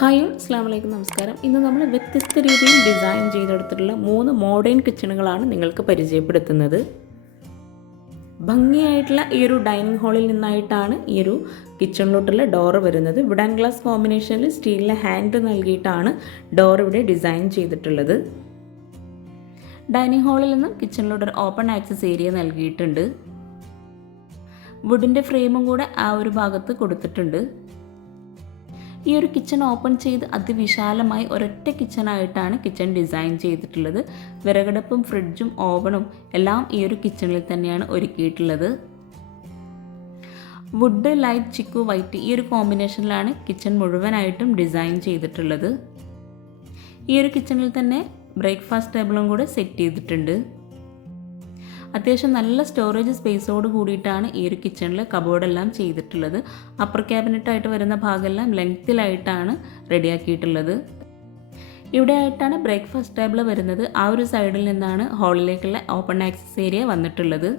Hi അസ്സാം വലൈക്കും നമസ്കാരം. ഇന്ന് നമ്മൾ വ്യത്യസ്ത രീതിയിൽ ഡിസൈൻ ചെയ്തെടുത്തിട്ടുള്ള മൂന്ന് മോഡേൺ കിച്ചണുകളാണ് നിങ്ങൾക്ക് പരിചയപ്പെടുത്തുന്നത്. ഭംഗിയായിട്ടുള്ള ഈ ഒരു ഡൈനിങ് ഹാളിൽ നിന്നായിട്ടാണ് ഈ ഒരു കിച്ചണിലോട്ടുള്ള ഡോർ വരുന്നത്. വുഡൻ ഗ്ലാസ് കോമ്പിനേഷനിൽ സ്റ്റീലിലെ ഹാൻഡ് നൽകിയിട്ടാണ് ഡോർ ഇവിടെ ഡിസൈൻ ചെയ്തിട്ടുള്ളത്. ഡൈനിങ് ഹാളിൽ നിന്നും കിച്ചണിലോട്ടൊരു ഓപ്പൺ ആക്സസ് ഏരിയ നൽകിയിട്ടുണ്ട്. വുഡിന്റെ ഫ്രെയിമും കൂടെ ആ ഒരു ഭാഗത്ത് കൊടുത്തിട്ടുണ്ട്. ഈ ഒരു കിച്ചൺ ഓപ്പൺ ചെയ്ത് അതിവിശാലമായി ഒരൊറ്റ കിച്ചണായിട്ടാണ് കിച്ചൺ ഡിസൈൻ ചെയ്തിട്ടുള്ളത്. വിറകടുപ്പും ഫ്രിഡ്ജും ഓവണും എല്ലാം ഈ ഒരു കിച്ചണിൽ തന്നെയാണ് ഒരുക്കിയിട്ടുള്ളത്. വുഡ് ലൈറ്റ് ചിക്കു വൈറ്റ് ഈ ഒരു കോമ്പിനേഷനിലാണ് കിച്ചൺ മുഴുവനായിട്ടും ഡിസൈൻ ചെയ്തിട്ടുള്ളത്. ഈ ഒരു കിച്ചണിൽ തന്നെ ബ്രേക്ക്ഫാസ്റ്റ് ടേബിളും കൂടെ സെറ്റ് ചെയ്തിട്ടുണ്ട്. അത്യാവശ്യം നല്ല സ്റ്റോറേജ് സ്പേസോട് കൂടിയിട്ടാണ് ഈ ഒരു കിച്ചണിൽ കബോർഡെല്ലാം ചെയ്തിട്ടുള്ളത്. അപ്പർ ക്യാബിനറ്റായിട്ട് വരുന്ന ഭാഗമെല്ലാം ലെങ്ത്തിലായിട്ടാണ് റെഡിയാക്കിയിട്ടുള്ളത് ഇവിടെ ആയിട്ടാണ് ബ്രേക്ക്ഫാസ്റ്റ് ടേബിൾ വരുന്നത്. ആ ഒരു സൈഡിൽ നിന്നാണ് ഹാളിലേക്കുള്ള ഓപ്പൺ ആക്സസ് ഏരിയ വന്നിട്ടുള്ളത്.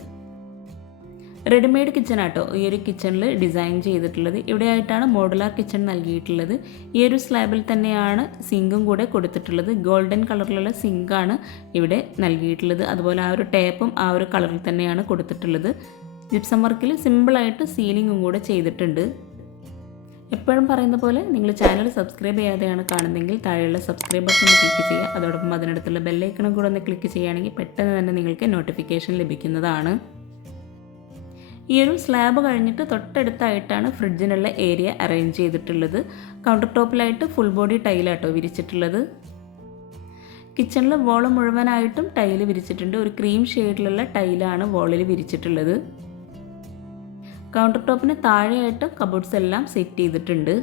റെഡിമെയ്ഡ് കിച്ചൺ ആട്ടോ. ഈ ഒരു കിച്ചണിൽ ഡിസൈൻ ചെയ്തിട്ടുള്ളത്. ഇവിടെ ആയിട്ടാണ് മോഡുലാർ കിച്ചൺ നൽകിയിട്ടുള്ളത്. ഈ ഒരു സ്ലാബിൽ തന്നെയാണ് സിങ്കും കൂടെ കൊടുത്തിട്ടുള്ളത്. ഗോൾഡൻ കളറിലുള്ള സിങ്കാണ് ഇവിടെ നൽകിയിട്ടുള്ളത്. അതുപോലെ ആ ഒരു ടേപ്പും ആ ഒരു കളറിൽ തന്നെയാണ് കൊടുത്തിട്ടുള്ളത്. ജിപ്സം വർക്കിൽ സിമ്പിളായിട്ട് സീലിങ്ങും കൂടെ ചെയ്തിട്ടുണ്ട്. എപ്പോഴും പറയുന്ന പോലെ നിങ്ങൾ ചാനൽ സബ്സ്ക്രൈബ് ചെയ്യാതെയാണ് കാണുന്നതെങ്കിൽ താഴെയുള്ള സബ്സ്ക്രൈബ് ബട്ടൺ ക്ലിക്ക് ചെയ്യുക. അതോടൊപ്പം അതിനടുത്തുള്ള ബെല്ലൈക്കണും കൂടെ ഒന്ന് ക്ലിക്ക് ചെയ്യുകയാണെങ്കിൽ പെട്ടെന്ന് തന്നെ നിങ്ങൾക്ക് നോട്ടിഫിക്കേഷൻ ലഭിക്കുന്നതാണ്. ഈ ഒരു സ്ലാബ് കഴിഞ്ഞിട്ട് തൊട്ടടുത്തായിട്ടാണ് ഫ്രിഡ്ജിനുള്ള ഏരിയ അറേഞ്ച് ചെയ്തിട്ടുള്ളത്. കൗണ്ടർ ടോപ്പിലായിട്ട് ഫുൾ ബോഡി ടൈലാട്ടോ വിരിച്ചിട്ടുള്ളത്. കിച്ചണിൽ വോൾ മുഴുവനായിട്ടും ടൈൽ വിരിച്ചിട്ടുണ്ട്. ഒരു ക്രീം ഷെയ്ഡിലുള്ള ടൈലാണ് വോളിൽ വിരിച്ചിട്ടുള്ളത്. കൗണ്ടർ ടോപ്പിന് താഴെയായിട്ട് കബോർഡ്സ് എല്ലാം സെറ്റ് ചെയ്തിട്ടുണ്ട്.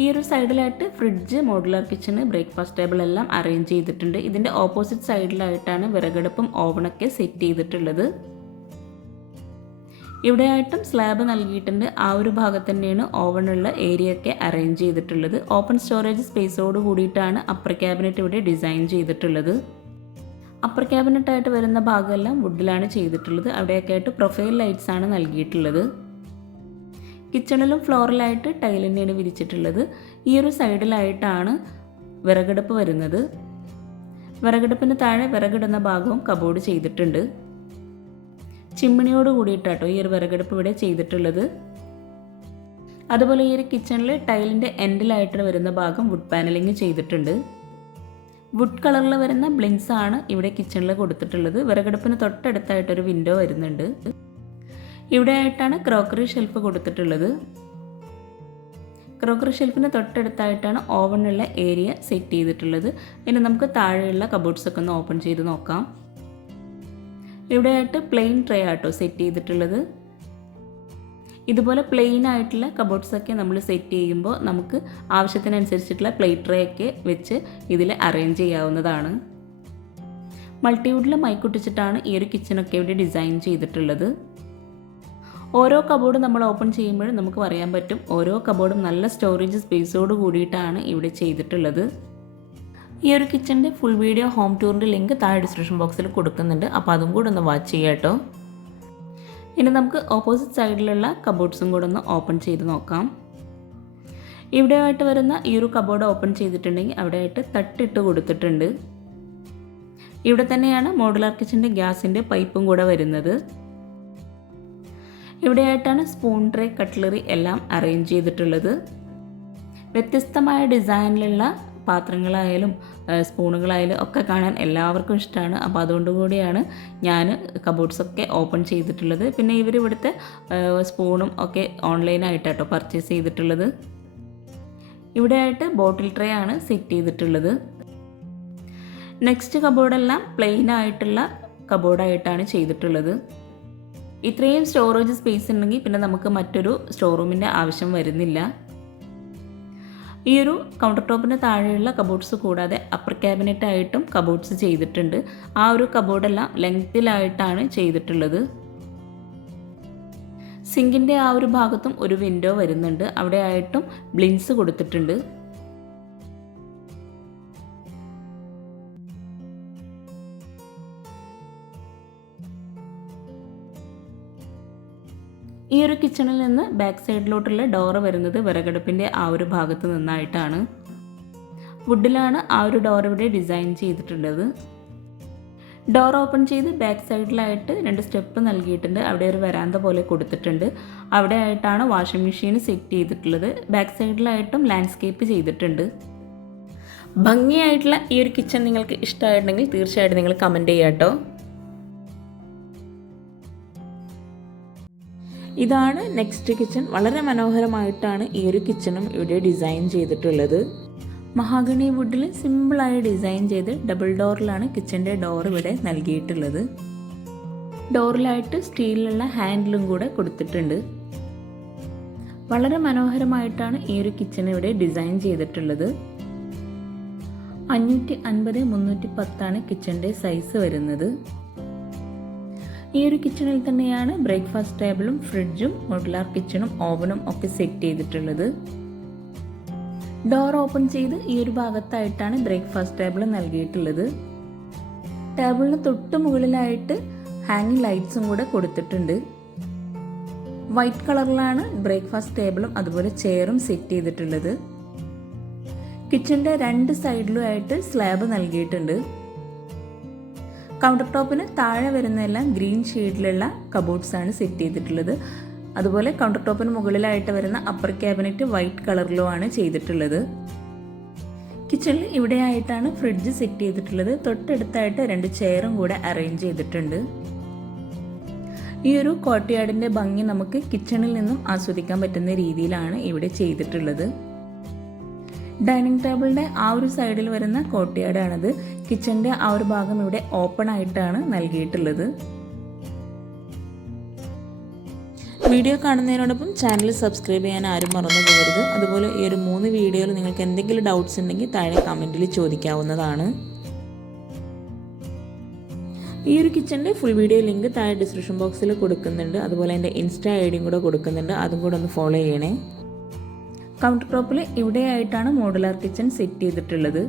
ഈ ഒരു സൈഡിലായിട്ട് fridge modular kitchen breakfast table എല്ലാം അറേഞ്ച് ചെയ്തിട്ടുണ്ട്. ഇതിന്റെ ഓപ്പോസിറ്റ് സൈഡിലായിട്ടാണ് വിറകടുപ്പും ഓവണൊക്കെ സെറ്റ് ചെയ്തിട്ടുള്ളത്. ഇവിടെയായിട്ടും സ്ലാബ് നൽകിയിട്ടുണ്ട്. ആ ഒരു ഭാഗത്ത് തന്നെയാണ് ഓവനുള്ള ഏരിയ ഒക്കെ അറേഞ്ച് ചെയ്തിട്ടുള്ളത്. ഓപ്പൺ സ്റ്റോറേജ് സ്പേസോട് കൂടിയിട്ടാണ് അപ്പർ ക്യാബിനറ്റ് ഇവിടെ ഡിസൈൻ ചെയ്തിട്ടുള്ളത്. അപ്പർ ക്യാബിനറ്റ് ആയിട്ട് വരുന്ന ഭാഗമെല്ലാം വുഡിലാണ് ചെയ്തിട്ടുള്ളത്. അവിടെയൊക്കെ ആയിട്ട് പ്രൊഫൈൽ ലൈറ്റ്സ് ആണ് നൽകിയിട്ടുള്ളത്. കിച്ചണിലും ഫ്ലോറിലായിട്ട് ടൈൽ തന്നെയാണ് വിരിച്ചിട്ടുള്ളത്. ഈ ഒരു സൈഡിലായിട്ടാണ് വിറകടുപ്പ് വരുന്നത്. വിറകടുപ്പിന് താഴെ വിറകിടുന്ന ഭാഗവും കബോർഡ് ചെയ്തിട്ടുണ്ട്. ചിമ്മിണിയോട് കൂടിയിട്ടാട്ടോ ഈ ഒരു വിറകടുപ്പ് ഇവിടെ ചെയ്തിട്ടുള്ളത്. അതുപോലെ ഈ ഒരു കിച്ചണിൽ ടൈലിന്റെ എൻഡിലായിട്ട് വരുന്ന ഭാഗം വുഡ് പാനലിങ് ചെയ്തിട്ടുണ്ട്. വുഡ് കളറിൽ വരുന്ന ബ്ലിങ്സ് ആണ് ഇവിടെ കിച്ചണിൽ കൊടുത്തിട്ടുള്ളത്. വിറകടുപ്പിന് തൊട്ടടുത്തായിട്ടൊരു വിൻഡോ വരുന്നുണ്ട്. ഇവിടെ ആയിട്ടാണ് ക്രോക്കറി ഷെൽഫ് കൊടുത്തിട്ടുള്ളത് ക്രോക്കറി ഷെൽഫിന് തൊട്ടടുത്തായിട്ടാണ് ഓവനുള്ള ഏരിയ സെറ്റ് ചെയ്തിട്ടുള്ളത്. ഇനി നമുക്ക് താഴെയുള്ള കബോർഡ്സൊക്കെ ഒന്ന് ഓപ്പൺ ചെയ്ത് നോക്കാം. ഇവിടെയായിട്ട് പ്ലെയിൻ ട്രേ ആട്ടോ സെറ്റ് ചെയ്തിട്ടുള്ളത്. ഇതുപോലെ പ്ലെയിൻ ആയിട്ടുള്ള കബോർഡ്സൊക്കെ നമ്മൾ സെറ്റ് ചെയ്യുമ്പോൾ നമുക്ക് ആവശ്യത്തിനനുസരിച്ചിട്ടുള്ള പ്ലേറ്റ് ട്രേ ഒക്കെ വെച്ച് ഇതിൽ അറേഞ്ച് ചെയ്യാവുന്നതാണ്. മൾട്ടിവുഡിൽ മൈക്കുട്ടിച്ചിട്ടാണ് ഈ ഒരു കിച്ചണൊക്കെ ഇവിടെ ഡിസൈൻ ചെയ്തിട്ടുള്ളത്. ഓരോ കബോർഡും നമ്മൾ ഓപ്പൺ ചെയ്യുമ്പോഴും നമുക്ക് പറയാൻ പറ്റും ഓരോ കബോർഡും നല്ല സ്റ്റോറേജ് സ്പേസോട് കൂടിയിട്ടാണ് ഇവിടെ ചെയ്തിട്ടുള്ളത്. ഈ ഒരു കിച്ചന്റെ ഫുൾ വീഡിയോ ഹോം ടൂറിന്റെ ലിങ്ക് താഴെ ഡിസ്ക്രിപ്ഷൻ ബോക്സിൽ കൊടുക്കുന്നുണ്ട്. അപ്പോൾ അതും കൂടെ ഒന്ന് വാച്ച് ചെയ്യാം കേട്ടോ. ഇനി നമുക്ക് ഓപ്പോസിറ്റ് സൈഡിലുള്ള കബോർഡ്സും കൂടെ ഒന്ന് ഓപ്പൺ ചെയ്ത് നോക്കാം. ഇവിടെയായിട്ട് വരുന്ന ഈ ഒരു കബോർഡ് ഓപ്പൺ ചെയ്തിട്ടുണ്ടെങ്കിൽ അവിടെയായിട്ട് തട്ടിട്ട് കൊടുത്തിട്ടുണ്ട്. ഇവിടെ തന്നെയാണ് മോഡുലാർ കിച്ചന്റെ ഗ്യാസിന്റെ പൈപ്പും കൂടെ വരുന്നത്. ഇവിടെയായിട്ടാണ് സ്പൂൺ ട്രേ കട്ട്ലറി എല്ലാം അറേഞ്ച് ചെയ്തിട്ടുള്ളത്. വ്യത്യസ്തമായ ഡിസൈനിലുള്ള പാത്രങ്ങളായാലും സ്പൂണുകളായാലും ഒക്കെ കാണാൻ എല്ലാവർക്കും ഇഷ്ടമാണ് അപ്പോൾ അതുകൊണ്ട് കൂടിയാണ് ഞാൻ കബോർഡ്സൊക്കെ ഓപ്പൺ ചെയ്തിട്ടുള്ളത്. പിന്നെ ഇവർ ഇവിടുത്തെ സ്പൂണും ഒക്കെ ഓൺലൈനായിട്ടാട്ടോ പർച്ചേസ് ചെയ്തിട്ടുള്ളത്. ഇവിടെയായിട്ട് ബോട്ടിൽ ട്രേ ആണ് സെറ്റ് ചെയ്തിട്ടുള്ളത്. നെക്സ്റ്റ് കബോർഡെല്ലാം പ്ലെയിൻ ആയിട്ടുള്ള കബോർഡായിട്ടാണ് ചെയ്തിട്ടുള്ളത്. ഇത്രയും സ്റ്റോറേജ് സ്പേസ് ഉണ്ടെങ്കിൽ പിന്നെ നമുക്ക് മറ്റൊരു സ്റ്റോർ റൂമിന്റെ ആവശ്യം വരുന്നില്ല. ഈ ഒരു കൗണ്ടർ ടോപ്പിന് താഴെയുള്ള കബോർഡ്സ് കൂടാതെ അപ്പർ ക്യാബിനറ്റ് ആയിട്ടും കബോർഡ്സ് ചെയ്തിട്ടുണ്ട്. ആ ഒരു കബോർഡെല്ലാം ലെങ്തിലായിട്ടാണ് ചെയ്തിട്ടുള്ളത്. സിങ്കിന്റെ ആ ഒരു ഭാഗത്തും ഒരു വിൻഡോ വരുന്നുണ്ട്. അവിടെ ആയിട്ടും ബ്ലിൻസ് കൊടുത്തിട്ടുണ്ട്. ഈ ഒരു കിച്ചണിൽ നിന്ന് ബാക്ക് സൈഡിലോട്ടുള്ള ഡോറ് വരുന്നത് വിറകടുപ്പിന്റെ ആ ഒരു ഭാഗത്ത് നിന്നായിട്ടാണ്. വുഡിലാണ് ആ ഒരു ഡോർ ഇവിടെ ഡിസൈൻ ചെയ്തിട്ടുള്ളത്. ഡോർ ഓപ്പൺ ചെയ്ത് ബാക്ക് സൈഡിലായിട്ട് രണ്ട് സ്റ്റെപ്പ് നൽകിയിട്ടുണ്ട്. അവിടെ ഒരു വരാന്ത പോലെ കൊടുത്തിട്ടുണ്ട്. അവിടെ ആയിട്ടാണ് വാഷിംഗ് മെഷീൻ സെറ്റ് ചെയ്തിട്ടുള്ളത്. ബാക്ക് സൈഡിലായിട്ടും ലാൻഡ്സ്കേപ്പ് ചെയ്തിട്ടുണ്ട്. ഭംഗിയായിട്ടുള്ള ഈ ഒരു കിച്ചൺ നിങ്ങൾക്ക് ഇഷ്ടമായിട്ടുണ്ടെങ്കിൽ തീർച്ചയായിട്ടും നിങ്ങൾ കമന്റ് ചെയ്യാം ഇതാണ് നെക്സ്റ്റ് കിച്ചൺ. വളരെ മനോഹരമായിട്ടാണ് ഈ ഒരു കിച്ചണും ഇവിടെ ഡിസൈൻ ചെയ്തിട്ടുള്ളത്. മഹാഗണി വുഡിൽ സിമ്പിളായി ഡിസൈൻ ചെയ്ത് ഡബിൾ ഡോറിലാണ് കിച്ചന്റെ ഡോർ ഇവിടെ നൽകിയിട്ടുള്ളത്. ഡോറിലായിട്ട് സ്റ്റീലിലുള്ള ഹാൻഡിലും കൂടെ കൊടുത്തിട്ടുണ്ട്. വളരെ മനോഹരമായിട്ടാണ് ഈ ഒരു കിച്ചൺ ഇവിടെ ഡിസൈൻ ചെയ്തിട്ടുള്ളത്. അഞ്ഞൂറ്റി അൻപത് മുന്നൂറ്റി പത്താണ് കിച്ചന്റെ സൈസ് വരുന്നത്. ഈ ഒരു കിച്ചണിൽ തന്നെയാണ് ബ്രേക്ക്ഫാസ്റ്റ് ടേബിളും ഫ്രിഡ്ജും മോഡുലാർ കിച്ചണും ഓവനും ഒക്കെ സെറ്റ് ചെയ്തിട്ടുള്ളത്. ഡോർ ഓപ്പൺ ചെയ്ത് ഈ ഒരു ഭാഗത്തായിട്ടാണ് ബ്രേക്ക്ഫാസ്റ്റ് ടേബിൾ നൽകിയിട്ടുള്ളത്. ടേബിളിന് തൊട്ട് മുകളിലായിട്ട് ഹാങ്ങിങ് ലൈറ്റ്സും കൂടെ കൊടുത്തിട്ടുണ്ട്. വൈറ്റ് കളറിലാണ് ബ്രേക്ക്ഫാസ്റ്റ് ടേബിളും അതുപോലെ ചെയറും സെറ്റ് ചെയ്തിട്ടുള്ളത്. കിച്ചന്റെ രണ്ട് സൈഡിലുമായിട്ട് സ്ലാബ് നൽകിയിട്ടുണ്ട്. കൗണ്ടർ ടോപ്പിന് താഴെ വരുന്നതെല്ലാം ഗ്രീൻ ഷെയ്ഡിലുള്ള കബോർഡ്സാണ് സെറ്റ് ചെയ്തിട്ടുള്ളത്. അതുപോലെ കൗണ്ടർ ടോപ്പിന് മുകളിലായിട്ട് വരുന്ന അപ്പർ ക്യാബിനറ്റ് വൈറ്റ് കളറിലുമാണ് ചെയ്തിട്ടുള്ളത്. കിച്ചണിൽ ഇവിടെയായിട്ടാണ് ഫ്രിഡ്ജ് സെറ്റ് ചെയ്തിട്ടുള്ളത്. തൊട്ടടുത്തായിട്ട് രണ്ട് ചെയറും കൂടെ അറേഞ്ച് ചെയ്തിട്ടുണ്ട്. ഈ ഒരു കോട്ടയാടിന്റെ ഭംഗി നമുക്ക് കിച്ചണിൽ നിന്നും ആസ്വദിക്കാൻ പറ്റുന്ന രീതിയിലാണ് ഇവിടെ ചെയ്തിട്ടുള്ളത്. ഡൈനിങ് ടേബിളിന്റെ ആ ഒരു സൈഡിൽ വരുന്ന കോട്ടിയാടാണിത്. കിച്ചന്റെ ആ ഒരു ഭാഗം ഇവിടെ ഓപ്പൺ ആയിട്ടാണ് നൽകിയിട്ടുള്ളത്. വീഡിയോ കാണുന്നതിനോടൊപ്പം ചാനൽ സബ്സ്ക്രൈബ് ചെയ്യാൻ ആരും മറന്നു പോകരുത്. അതുപോലെ ഈ ഒരു മൂന്ന് വീഡിയോയിൽ നിങ്ങൾക്ക് എന്തെങ്കിലും ഡൗട്ട്സ് ഉണ്ടെങ്കിൽ താഴെ കമന്റിൽ ചോദിക്കാവുന്നതാണ്. ഈ ഒരു കിച്ചന്റെ ഫുൾ വീഡിയോ ലിങ്ക് താഴെ ഡിസ്ക്രിപ്ഷൻ ബോക്സിൽ കൊടുക്കുന്നുണ്ട്. അതുപോലെ എന്റെ ഇൻസ്റ്റാ ഐ ഡിയും കൂടെ കൊടുക്കുന്നുണ്ട്. അതും കൂടെ ഒന്ന് ഫോളോ ചെയ്യണേ. കൗണ്ടർ ടോപ്പിൽ ഇവിടെയായിട്ടാണ് മോഡുലാർ കിച്ചൺ സെറ്റ് ചെയ്തിട്ടുള്ളത്.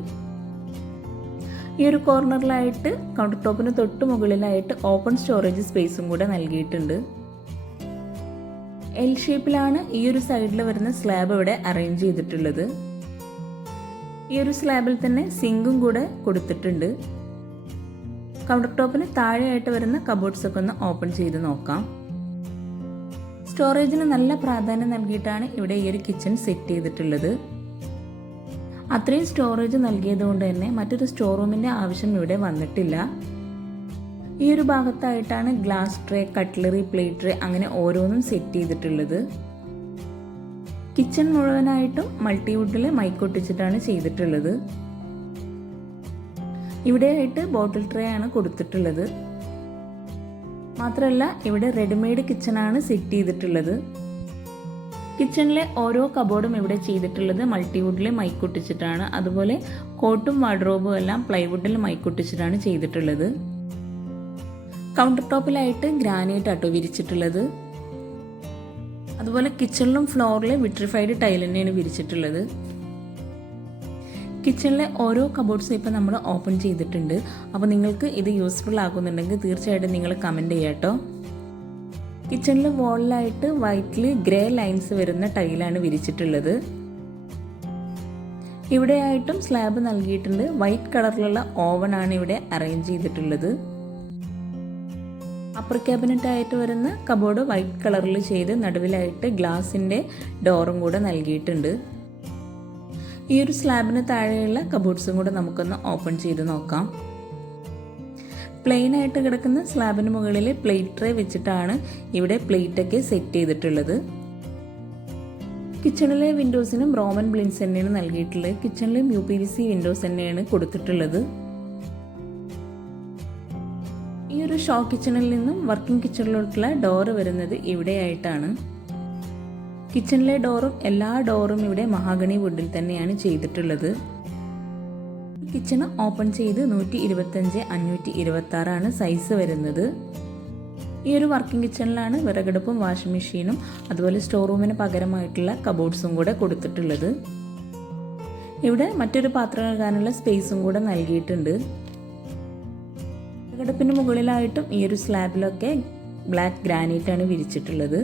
ഈ ഒരു കോർണറിലായിട്ട് കൗണ്ടർ ടോപ്പിന് തൊട്ട് മുകളിലായിട്ട് ഓപ്പൺ സ്റ്റോറേജ് സ്പേസും കൂടെ നൽകിയിട്ടുണ്ട്. എൽ ഷേപ്പിലാണ് ഈ ഒരു സൈഡിൽ വരുന്ന സ്ലാബ് ഇവിടെ അറേഞ്ച് ചെയ്തിട്ടുള്ളത്. ഈ ഒരു സ്ലാബിൽ തന്നെ സിങ്കും കൂടെ കൊടുത്തിട്ടുണ്ട്. കൗണ്ടർ ടോപ്പിന് താഴെയായിട്ട് വരുന്ന കബോർഡ്സ് ഒക്കെ ഒന്ന് ഓപ്പൺ ചെയ്ത് നോക്കാം. സ്റ്റോറേജിന് നല്ല പ്രാധാന്യം നൽകിയിട്ടാണ് ഇവിടെ ഈ ഒരു കിച്ചൺ സെറ്റ് ചെയ്തിട്ടുള്ളത്. അത്രയും സ്റ്റോറേജ് നൽകിയത് കൊണ്ട് തന്നെ മറ്റൊരു സ്റ്റോർ റൂമിന്റെ ആവശ്യം ഇവിടെ വന്നിട്ടില്ല. ഈ ഒരു ഭാഗത്തായിട്ടാണ് glass tray cutlery plate tray അങ്ങനെ ഓരോന്നും സെറ്റ് ചെയ്തിട്ടുള്ളത്. കിച്ചൺ മുഴുവനായിട്ടും മൾട്ടിവുഡിൽ മൈക്കൊട്ടിച്ചിട്ടാണ് ചെയ്തിട്ടുള്ളത്. ഇവിടെയായിട്ട് ബോട്ടിൽ ട്രേ ആണ് കൊടുത്തിട്ടുള്ളത്. മാത്രമല്ല ഇവിടെ റെഡിമെയ്ഡ് കിച്ചണാണ് സെറ്റ് ചെയ്തിട്ടുള്ളത്. കിച്ചണിലെ ഓരോ കബോർഡും ഇവിടെ ചെയ്തിട്ടുള്ളത് മൾട്ടിവുഡിൽ മൈക്കൊട്ടിച്ചിട്ടാണ്. അതുപോലെ കോട്ടും വാർഡ്രോബും എല്ലാം പ്ലൈവുഡിൽ മൈക്കൊട്ടിച്ചിട്ടാണ് ചെയ്തിട്ടുള്ളത്. കൗണ്ടർ ടോപ്പിലായിട്ട് ഗ്രാനൈറ്റ് ആട്ടോ വിരിച്ചിട്ടുള്ളത്. അതുപോലെ കിച്ചണിലും ഫ്ലോറിൽ വിട്രിഫൈഡ് ടൈൽ തന്നെയാണ് വിരിച്ചിട്ടുള്ളത്. കിച്ചണിലെ ഓരോ കബോർഡ്സും ഇപ്പോൾ നമ്മൾ ഓപ്പൺ ചെയ്തിട്ടുണ്ട്. അപ്പോൾ നിങ്ങൾക്ക് ഇത് യൂസ്ഫുൾ ആകുന്നുണ്ടെങ്കിൽ തീർച്ചയായിട്ടും നിങ്ങൾ കമന്റ് ചെയ്യാം കേട്ടോ. കിച്ചണിലെ വോളിലായിട്ട് വൈറ്റിൽ ഗ്രേ ലൈൻസ് വരുന്ന ടൈലാണ് വിരിച്ചിട്ടുള്ളത്. ഇവിടെയായിട്ടും സ്ലാബ് നൽകിയിട്ടുണ്ട്. വൈറ്റ് കളറിലുള്ള ഓവനാണ് ഇവിടെ അറേഞ്ച് ചെയ്തിട്ടുള്ളത്. അപ്പർ ക്യാബിനറ്റ് ആയിട്ട് വരുന്ന കബോർഡ് വൈറ്റ് കളറിൽ ചെയ്ത് നടുവിലായിട്ട് ഗ്ലാസിന്റെ ഡോറും കൂടെ നൽകിയിട്ടുണ്ട്. ഈ ഒരു സ്ലാബിന് താഴെയുള്ള കബോർഡ്സും കൂടെ നമുക്കൊന്ന് ഓപ്പൺ ചെയ്ത് നോക്കാം. പ്ലെയിൻ ആയിട്ട് കിടക്കുന്ന സ്ലാബിന് മുകളിൽ പ്ലേറ്റ് ട്രേ വെച്ചിട്ടാണ് ഇവിടെ പ്ലേറ്റ് ഒക്കെ സെറ്റ് ചെയ്തിട്ടുള്ളത്. കിച്ചണിലെ വിൻഡോസിനും റോമൻ ബ്ലിൻസ് തന്നെയാണ് നൽകിയിട്ടുള്ളത്. കിച്ചണിലും U P V C windows തന്നെയാണ് കൊടുത്തിട്ടുള്ളത്. ഈ ഒരു ഷോ കിച്ചണിൽ നിന്നും വർക്കിംഗ് കിച്ചണിലോട്ടുള്ള ഡോറ് വരുന്നത് ഇവിടെയായിട്ടാണ്. കിച്ചണിലെ ഡോറും എല്ലാ ഡോറും ഇവിടെ മഹാഗണി വുഡിൽ തന്നെയാണ് ചെയ്തിട്ടുള്ളത്. കിച്ചണ് ഓപ്പൺ ചെയ്ത് നൂറ്റി ഇരുപത്തഞ്ച് അഞ്ഞൂറ്റി ഇരുപത്തി ആറാണ് സൈസ് വരുന്നത്. ഈ ഒരു വർക്കിംഗ് കിച്ചണിലാണ് വിറകടുപ്പും വാഷിംഗ് മെഷീനും അതുപോലെ സ്റ്റോർ റൂമിന് പകരമായിട്ടുള്ള കബോർഡ്സും കൂടെ കൊടുത്തിട്ടുള്ളത്. ഇവിടെ മറ്റൊരു പാത്രം കഴുകാനുള്ള സ്പേസും കൂടെ നൽകിയിട്ടുണ്ട്. വിറകടുപ്പിന് മുകളിലായിട്ടും ഈ ഒരു സ്ലാബിലൊക്കെ ബ്ലാക്ക് ഗ്രാനൈറ്റ് ആണ് വിരിച്ചിട്ടുള്ളത്.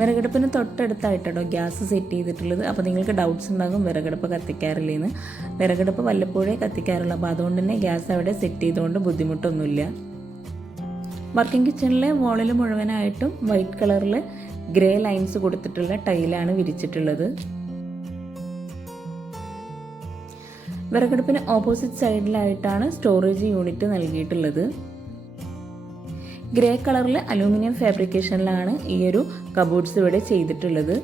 വിറകടുപ്പിന് തൊട്ടടുത്തായിട്ടോ ഗ്യാസ് സെറ്റ് ചെയ്തിട്ടുള്ളത്. അപ്പോൾ നിങ്ങൾക്ക് ഡൗട്ട്സ് ഉണ്ടാകും വിറകടുപ്പ് കത്തിക്കാറില്ലേന്ന്. വിറകടുപ്പ് വല്ലപ്പോഴേ കത്തിക്കാറുള്ളൂ. അപ്പോൾ അതുകൊണ്ട് തന്നെ ഗ്യാസ് അവിടെ സെറ്റ് ചെയ്തുകൊണ്ട് ബുദ്ധിമുട്ടൊന്നുമില്ല. വർക്കിംഗ് കിച്ചണിലെ വോളിൽ മുഴുവനായിട്ടും വൈറ്റ് കളറിൽ ഗ്രേ ലൈൻസ് കൊടുത്തിട്ടുള്ള ടൈലാണ് വിരിച്ചിട്ടുള്ളത്. വിറകടുപ്പിന് ഓപ്പോസിറ്റ് സൈഡിലായിട്ടാണ് സ്റ്റോറേജ് യൂണിറ്റ് നൽകിയിട്ടുള്ളത്. ഗ്രേ കളറിൽ അലൂമിനിയം ഫാബ്രിക്കേഷനിലാണ് ഈ ഒരു കബോർഡ്സ് ഇവിടെ ചെയ്തിട്ടുള്ളത്.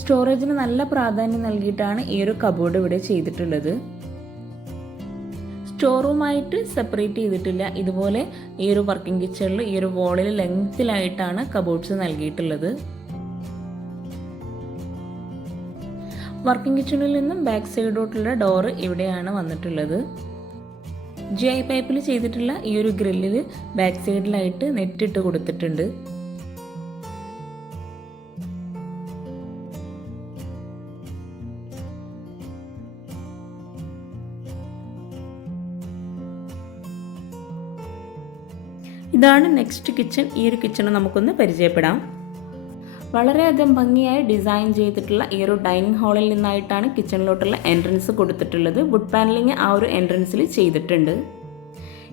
സ്റ്റോറേജിന് നല്ല പ്രാധാന്യം നൽകിയിട്ടാണ് ഈ ഒരു കബോർഡ് ഇവിടെ ചെയ്തിട്ടുള്ളത്. സ്റ്റോർ റൂമായിട്ട് സെപ്പറേറ്റ് ചെയ്തിട്ടില്ല. ഇതുപോലെ ഈ ഒരു വർക്കിംഗ് കിച്ചണിൽ ഈ ഒരു വോളിൽ ലെങ്ത്തിലായിട്ടാണ് കബോർഡ്സ് നൽകിയിട്ടുള്ളത്. വർക്കിംഗ് കിച്ചണിൽ നിന്നും ബാക്ക് സൈഡോട്ടുള്ള ഡോറ് ഇവിടെയാണ് വന്നിട്ടുള്ളത്. ജി ഐ പൈപ്പിൽ ചെയ്തിട്ടുള്ള ഈ ഒരു ഗ്രില്ലിൽ ബാക്ക് സൈഡിലായിട്ട് നെറ്റിട്ട് കൊടുത്തിട്ടുണ്ട്. ഇതാണ് നെക്സ്റ്റ് കിച്ചൺ ഈ ഒരു കിച്ചണ് നമുക്കൊന്ന് പരിചയപ്പെടാം. വളരെയധികം ഭംഗിയായി ഡിസൈൻ ചെയ്തിട്ടുള്ള ഈ ഒരു ഡൈനിങ് ഹാളിൽ നിന്നായിട്ടാണ് കിച്ചണിലോട്ടുള്ള എൻട്രൻസ് കൊടുത്തിട്ടുള്ളത്. വുഡ് പാനലിങ് ആ ഒരു എൻട്രൻസിൽ ചെയ്തിട്ടുണ്ട്.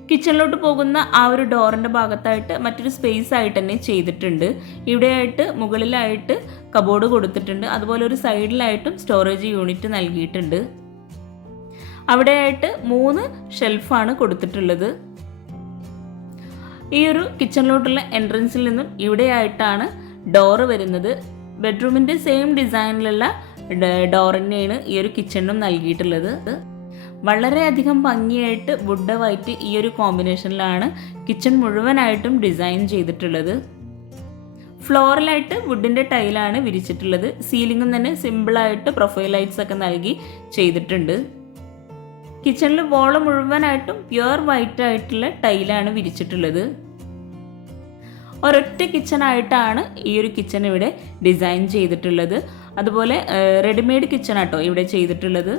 കിച്ചണിലോട്ട് പോകുന്ന ആ ഒരു ഡോറിന്റെ ഭാഗത്തായിട്ട് മറ്റൊരു സ്പേസ് ആയിട്ട് തന്നെ ചെയ്തിട്ടുണ്ട്. ഇവിടെയായിട്ട് മുകളിലായിട്ട് കബോർഡ് കൊടുത്തിട്ടുണ്ട്. അതുപോലെ ഒരു സൈഡിലായിട്ടും സ്റ്റോറേജ് യൂണിറ്റ് നൽകിയിട്ടുണ്ട്. അവിടെയായിട്ട് മൂന്ന് ഷെൽഫാണ് കൊടുത്തിട്ടുള്ളത്. ഈ ഒരു കിച്ചണിലോട്ടുള്ള എൻട്രൻസിൽ നിന്നും ഇവിടെയായിട്ടാണ് ഡോറ് വരുന്നത് ബെഡ്റൂമിന്റെ സെയിം ഡിസൈനിലുള്ള ഡോർ തന്നെയാണ് ഈ ഒരു കിച്ചണിനും നൽകിയിട്ടുള്ളത്. വളരെയധികം ഭംഗിയായിട്ട് വുഡ് വൈറ്റ് ഈ ഒരു കോമ്പിനേഷനിലാണ് കിച്ചൺ മുഴുവനായിട്ടും ഡിസൈൻ ചെയ്തിട്ടുള്ളത്. ഫ്ലോറിലായിട്ട് വുഡിന്റെ ടൈലാണ് വിരിച്ചിട്ടുള്ളത്. സീലിംഗും തന്നെ സിമ്പിളായിട്ട് പ്രൊഫൈൽ ലൈറ്റ്സ് ഒക്കെ നൽകി ചെയ്തിട്ടുണ്ട്. കിച്ചണിൽ വോൾ മുഴുവനായിട്ടും പ്യുവർ വൈറ്റ് ആയിട്ടുള്ള ടൈലാണ് വിരിച്ചിട്ടുള്ളത്. ഒരൊറ്റ കിച്ചണായിട്ടാണ് ഈ ഒരു കിച്ചൺ ഇവിടെ ഡിസൈൻ ചെയ്തിട്ടുള്ളത്. അതുപോലെ റെഡിമെയ്ഡ് കിച്ചണാട്ടോ ഇവിടെ ചെയ്തിട്ടുള്ളത്.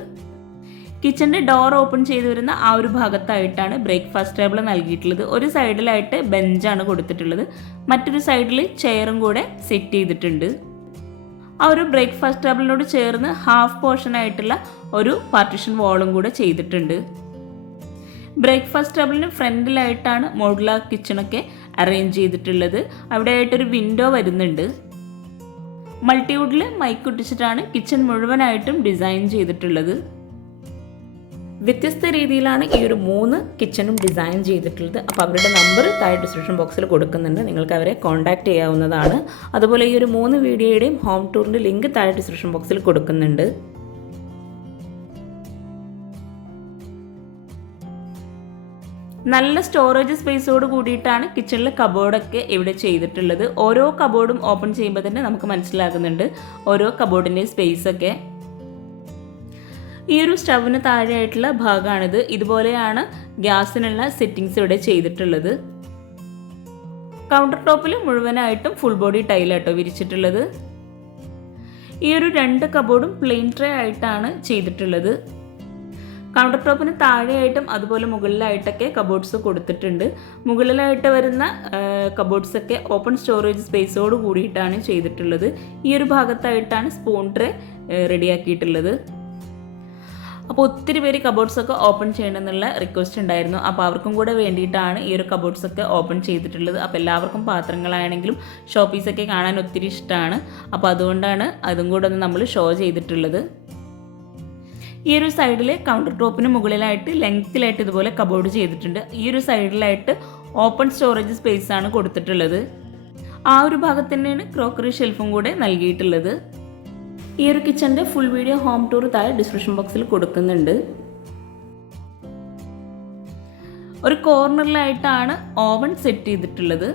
കിച്ചണിന്റെ ഡോർ ഓപ്പൺ ചെയ്തു വരുന്ന ആ ഒരു ഭാഗത്തായിട്ടാണ് ബ്രേക്ക്ഫാസ്റ്റ് ടേബിൾ നൽകിയിട്ടുള്ളത്. ഒരു സൈഡിലായിട്ട് ബെഞ്ചാണ് കൊടുത്തിട്ടുള്ളത്. മറ്റൊരു സൈഡിൽ ചെയറും കൂടെ സെറ്റ് ചെയ്തിട്ടുണ്ട്. ആ ഒരു ബ്രേക്ക്ഫാസ്റ്റ് ടേബിളിനോട് ചേർന്ന് ഹാഫ് പോർഷൻ ആയിട്ടുള്ള ഒരു പാർട്ടിഷൻ വാളും കൂടെ ചെയ്തിട്ടുണ്ട്. ബ്രേക്ക്ഫാസ്റ്റ് ടേബിളിന് ഫ്രണ്ടിലായിട്ടാണ് മോഡുലാർ കിച്ചണൊക്കെ അറേഞ്ച് ചെയ്തിട്ടുള്ളത്. അവിടെ ആയിട്ടൊരു വിൻഡോ വരുന്നുണ്ട്. മൾട്ടിവുഡിൽ മൈക്ക് ഒട്ടിച്ചിട്ടാണ് കിച്ചൺ മുഴുവനായിട്ടും ഡിസൈൻ ചെയ്തിട്ടുള്ളത്. വ്യത്യസ്ത രീതിയിലാണ് ഈ ഒരു മൂന്ന് കിച്ചണും ഡിസൈൻ ചെയ്തിട്ടുള്ളത്. അപ്പോൾ അവരുടെ നമ്പർ താഴെ ഡിസ്ക്രിപ്ഷൻ ബോക്സിൽ കൊടുക്കുന്നുണ്ട്. നിങ്ങൾക്ക് അവരെ കോൺടാക്റ്റ് ചെയ്യാവുന്നതാണ്. അതുപോലെ ഈ ഒരു മൂന്ന് വീഡിയോയുടെയും ഹോം ടൂറിന്റെ ലിങ്ക് താഴെ ഡിസ്ക്രിപ്ഷൻ ബോക്സിൽ കൊടുക്കുന്നുണ്ട്. നല്ല സ്റ്റോറേജ് സ്പേസോട് കൂടിയിട്ടാണ് കിച്ചണിലെ കബോർഡൊക്കെ ഇവിടെ ചെയ്തിട്ടുള്ളത്. ഓരോ കബോർഡും ഓപ്പൺ ചെയ്യുമ്പോൾ തന്നെ നമുക്ക് മനസ്സിലാകുന്നുണ്ട് ഓരോ കബോർഡിന്റെയും സ്പേസൊക്കെ ഈ ഒരു സ്റ്റവിന് താഴെയായിട്ടുള്ള ഭാഗമാണിത് ഇതുപോലെയാണ് ഗ്യാസിനുള്ള സെറ്റിങ്സ് ഇവിടെ ചെയ്തിട്ടുള്ളത്. കൗണ്ടർ ടോപ്പിൽ മുഴുവനായിട്ടും ഫുൾ ബോഡി ടൈലാട്ടോ വിരിച്ചിട്ടുള്ളത്. ഈ ഒരു രണ്ട് കബോർഡും പ്ലെയിൻ ട്രേ ആയിട്ടാണ് ചെയ്തിട്ടുള്ളത്. കൗണ്ടർ ടോപ്പിന് താഴെയായിട്ടും അതുപോലെ മുകളിലായിട്ടൊക്കെ കബോർഡ്സ് കൊടുത്തിട്ടുണ്ട്. മുകളിലായിട്ട് വരുന്ന കബോർഡ്സൊക്കെ ഓപ്പൺ സ്റ്റോറേജ് സ്പേസോട് കൂടിയിട്ടാണ് ചെയ്തിട്ടുള്ളത്. ഈ ഒരു ഭാഗത്തായിട്ടാണ് സ്പൂൺ ട്രേ റെഡിയാക്കിയിട്ടുള്ളത് അപ്പോൾ ഒത്തിരി പേര് കബോർഡ്സ് ഒക്കെ ഓപ്പൺ ചെയ്യണമെന്നുള്ള റിക്വസ്റ്റ് ഉണ്ടായിരുന്നു. അപ്പോൾ അവർക്കും കൂടെ വേണ്ടിയിട്ടാണ് ഈ ഒരു കബോർഡ്സ് ഒക്കെ ഓപ്പൺ ചെയ്തിട്ടുള്ളത്. അപ്പോൾ എല്ലാവർക്കും പാത്രങ്ങളാണെങ്കിലും ഷോപ്പീസൊക്കെ കാണാൻ ഒത്തിരി ഇഷ്ടമാണ് അപ്പോൾ അതുകൊണ്ടാണ് അതും കൂടെ ഒന്ന് നമ്മൾ ഷോ ചെയ്തിട്ടുള്ളത്. ഈ ഒരു സൈഡിൽ കൗണ്ടർ ടോപ്പിന് മുകളിലായിട്ട് ലെങ്ത്തിലായിട്ട് ഇതുപോലെ കബോർഡ് ചെയ്തിട്ടുണ്ട്. ഈ ഒരു സൈഡിലായിട്ട് ഓപ്പൺ സ്റ്റോറേജ് സ്പേസ് ആണ് കൊടുത്തിട്ടുള്ളത്. ആ ഒരു ഭാഗത്ത് തന്നെയാണ് ക്രോക്കറി ഷെൽഫും കൂടെ നൽകിയിട്ടുള്ളത്. ഈ ഒരു കിച്ചന്റെ ഫുൾ വീഡിയോ ഹോം ടൂർ താഴെ ഡിസ്ക്രിപ്ഷൻ ബോക്സിൽ കൊടുക്കുന്നുണ്ട്. ഒരു കോർണറിലായിട്ടാണ് ഓവൻ സെറ്റ് ചെയ്തിട്ടുള്ളത്.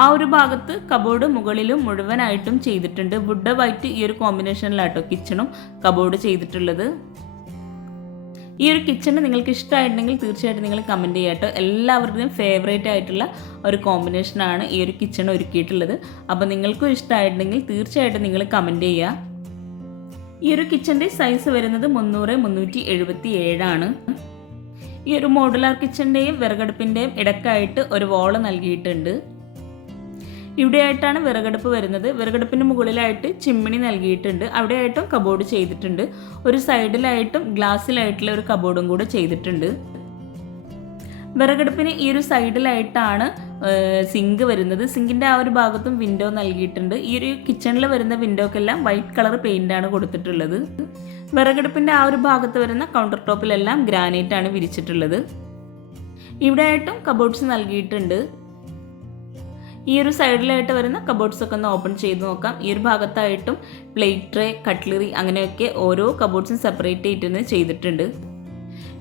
ആ ഒരു ഭാഗത്ത് കബോർഡ് മുകളിലും മുഴുവനായിട്ടും ചെയ്തിട്ടുണ്ട്. വുഡ് വൈറ്റ് ഈ ഒരു കോമ്പിനേഷനിലാട്ടോ കിച്ചണും കബോർഡ് ചെയ്തിട്ടുള്ളത്. ഈ ഒരു കിച്ചണ് നിങ്ങൾക്ക് ഇഷ്ടമായിട്ടുണ്ടെങ്കിൽ തീർച്ചയായിട്ടും നിങ്ങൾ കമന്റ് ചെയ്യാട്ടോ എല്ലാവരുടെയും ഫേവറേറ്റ് ആയിട്ടുള്ള ഒരു കോമ്പിനേഷനാണ് ഈ ഒരു കിച്ചൺ ഒരുക്കിയിട്ടുള്ളത്. അപ്പോൾ നിങ്ങൾക്കും ഇഷ്ടമായിട്ടുണ്ടെങ്കിൽ തീർച്ചയായിട്ടും നിങ്ങൾ കമന്റ് ചെയ്യുക ഈ ഒരു കിച്ചന്റെ സൈസ് വരുന്നത് മുന്നൂറ് മുന്നൂറ്റി എഴുപത്തി ഏഴാണ് ഈ ഒരു മോഡുലാർ കിച്ചന്റെയും വിറകടുപ്പിന്റെയും ഇടക്കായിട്ട് ഒരു വോൾ നൽകിയിട്ടുണ്ട്. ഇവിടെയായിട്ടാണ് വിറകടുപ്പ് വരുന്നത്. വിറകടുപ്പിന് മുകളിലായിട്ട് ചിമ്മിണി നൽകിയിട്ടുണ്ട്. അവിടെയായിട്ടും കബോർഡ് ചെയ്തിട്ടുണ്ട്. ഒരു സൈഡിലായിട്ടും ഗ്ലാസ്സിലായിട്ടുള്ള ഒരു കബോർഡും കൂടെ ചെയ്തിട്ടുണ്ട്. വിറകടുപ്പിന് ഈ ഒരു സൈഡിലായിട്ടാണ് സിങ്ക് വരുന്നത്. സിങ്കിന്റെ ആ ഒരു ഭാഗത്തും വിൻഡോ നൽകിയിട്ടുണ്ട്. ഈ ഒരു കിച്ചണിൽ വരുന്ന വിൻഡോക്കെല്ലാം വൈറ്റ് കളർ പെയിന്റ് ആണ് കൊടുത്തിട്ടുള്ളത്. വിറകടുപ്പിന്റെ ആ ഒരു ഭാഗത്ത് വരുന്ന കൗണ്ടർ ടോപ്പിലെല്ലാം ഗ്രാനൈറ്റ് ആണ് വിരിച്ചിട്ടുള്ളത്. ഇവിടെ ആയിട്ടും കബോർഡ്സ് നൽകിയിട്ടുണ്ട്. ഈ ഒരു സൈഡിലായിട്ട് വരുന്ന കബോർഡ്സ് ഒക്കെ ഒന്ന് ഓപ്പൺ ചെയ്ത് നോക്കാം. ഈ ഒരു ഭാഗത്തായിട്ടും പ്ലേറ്റ് ട്രേ കട്ട്ലറി അങ്ങനെയൊക്കെ ഓരോ കബോർഡ്സും സെപ്പറേറ്റ് ആയിട്ട് ചെയ്തിട്ടുണ്ട്.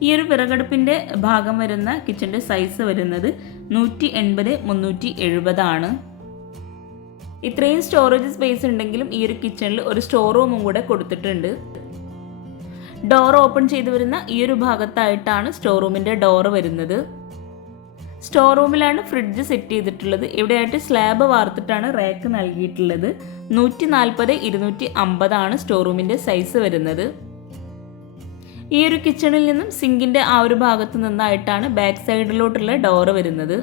ഈ ഒരു വിറകടുപ്പിന്റെ ഭാഗം വരുന്ന കിച്ചന്റെ സൈസ് വരുന്നത് നൂറ്റി എൺപത് മുന്നൂറ്റി എഴുപതാണ് ഇത്രയും സ്റ്റോറേജ് സ്പേസ് ഉണ്ടെങ്കിലും ഈ ഒരു കിച്ചണിൽ ഒരു സ്റ്റോർ റൂമും കൂടെ കൊടുത്തിട്ടുണ്ട്. ഡോർ ഓപ്പൺ ചെയ്ത് വരുന്ന ഈ ഒരു ഭാഗത്തായിട്ടാണ് സ്റ്റോർ റൂമിന്റെ ഡോറ് വരുന്നത്. സ്റ്റോർ റൂമിലാണ് ഫ്രിഡ്ജ് സെറ്റ് ചെയ്തിട്ടുള്ളത്. ഇവിടെയായിട്ട് സ്ലാബ് വാർത്തിട്ടാണ് റാക്ക് നൽകിയിട്ടുള്ളത്. നൂറ്റി നാൽപ്പത് ഇരുന്നൂറ്റി അമ്പതാണ് സ്റ്റോർ റൂമിന്റെ സൈസ് വരുന്നത്. ഈ ഒരു കിച്ചണിൽ നിന്നും സിങ്കിന്റെ ആ ഒരു ഭാഗത്ത് നിന്നായിട്ടാണ് ബാക്ക് സൈഡിലോട്ടുള്ള ഡോറ് വരുന്നത്.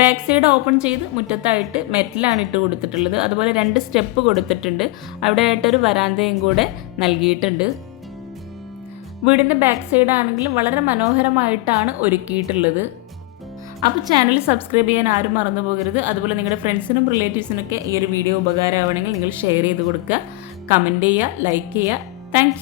ബാക്ക് സൈഡ് ഓപ്പൺ ചെയ്ത് മുറ്റത്തായിട്ട് മെറ്റലാണ് ഇട്ട് കൊടുത്തിട്ടുള്ളത്. അതുപോലെ രണ്ട് സ്റ്റെപ്പ് കൊടുത്തിട്ടുണ്ട്. അവിടെ ആയിട്ടൊരു വരാന്തയും കൂടെ നൽകിയിട്ടുണ്ട്. വീടിന്റെ ബാക്ക് സൈഡ് ആണെങ്കിലും വളരെ മനോഹരമായിട്ടാണ് ഒരുക്കിയിട്ടുള്ളത്. അപ്പോൾ ചാനൽ സബ്സ്ക്രൈബ് ചെയ്യാൻ ആരും മറന്നു പോകരുത്. അതുപോലെ നിങ്ങളുടെ ഫ്രണ്ട്സിനും റിലേറ്റീവ്സിനൊക്കെ ഈ ഒരു വീഡിയോ ഉപകാരമാവണമെങ്കിൽ നിങ്ങൾ ഷെയർ ചെയ്ത് കൊടുക്കുക. കമന്റ് ചെയ്യുക ലൈക്ക് ചെയ്യുക. താങ്ക്